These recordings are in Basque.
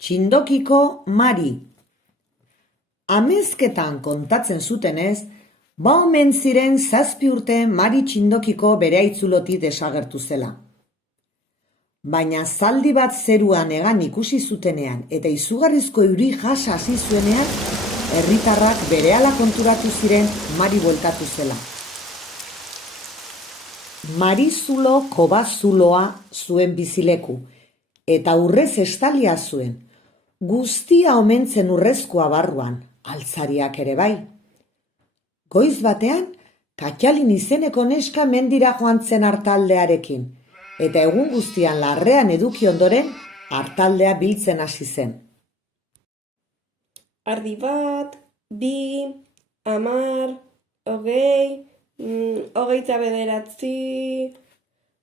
Txindokiko Mari. Amezketan kontatzen zutenez, omen ziren 7 urte Mari Txindokiko bere aitzuloti desagertu zela. Baina zaldi bat zeruan hegan ikusi zutenean eta izugarrizko euri jasa hasi zuenean, herritarrak berehala konturatu ziren Mari bueltatu zela. Mari zulo koba zuloa zuen bizileku, eta urrez estalia zuen, guztia omentzen urrezkoa barruan, altzariak ere bai. Goiz batean, Katxalin izeneko neska mendira joan zen artaldearekin, eta egun guztian larrean eduki ondoren, artaldea biltzen hasi zen. Ardi bat, 2, 10, 20, 29...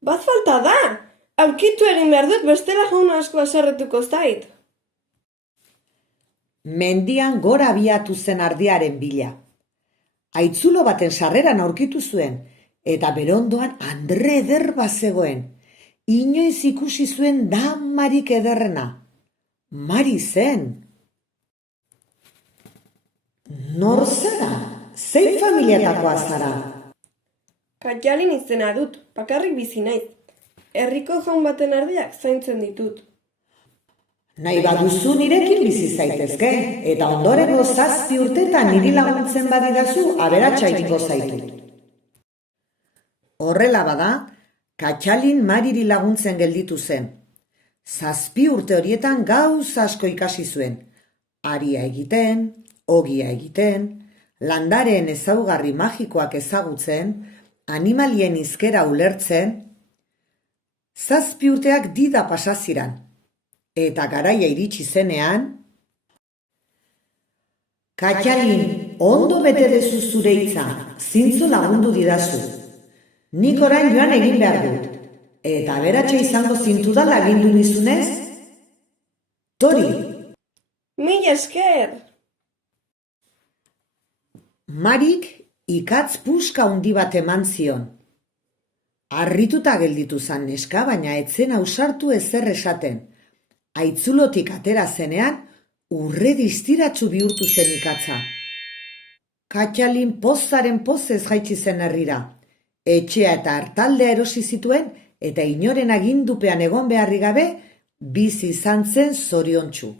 Bat falta da! Aurkitu egin behar dut, bestela jauna asko haserretuko zait. Mendian gora abiatu zen ardiaren bila. Aitzulo baten sarreran aurkitu zuen, eta berondoan andre eder bat zegoen. Inoiz ikusi zuen damarik ederrena. Mari zen. Nor zara? Zein familiatakoa zara? Katxalin izena dut, bakarrik bizi naiz. Herriko jaun baten ardiak zaintzen ditut. Nahi baduzu nirekin bizi zaitezke, eta ondorengo 7 urtetan niri laguntzen badidazu aberatsa egingo zaitu. Horrela bada, Katxalin Mariri laguntzen gelditu zen. 7 urte horietan gauza asko ikasi zuen. Aria egiten, ogia egiten, landareen ezaugarri magikoak ezagutzen, animalien hizkera ulertzen. 7 urteak dida pasa ziran. Eta garaia iritsi zenean, Katxalin, ondo bete dezu zure hitza, zintzo lagundu didazu. Nik orain joan egin behar dut. Eta aberatsa izango zintudala agindu nizunez? Tori! Mila esker! Marik ikatz puska handi bat eman zion. Harrituta gelditu zan neska, baina etzen ausartu ezer esaten. Aitzulotik atera zenean, urre distiratsu bihurtu zen ikatza. Katxalin pozaren pozez jaitsi zen herrira. Etxea eta artaldea erosi zituen, eta inoren agindupean egon beharrik gabe, bizi izan zen zoriontsu.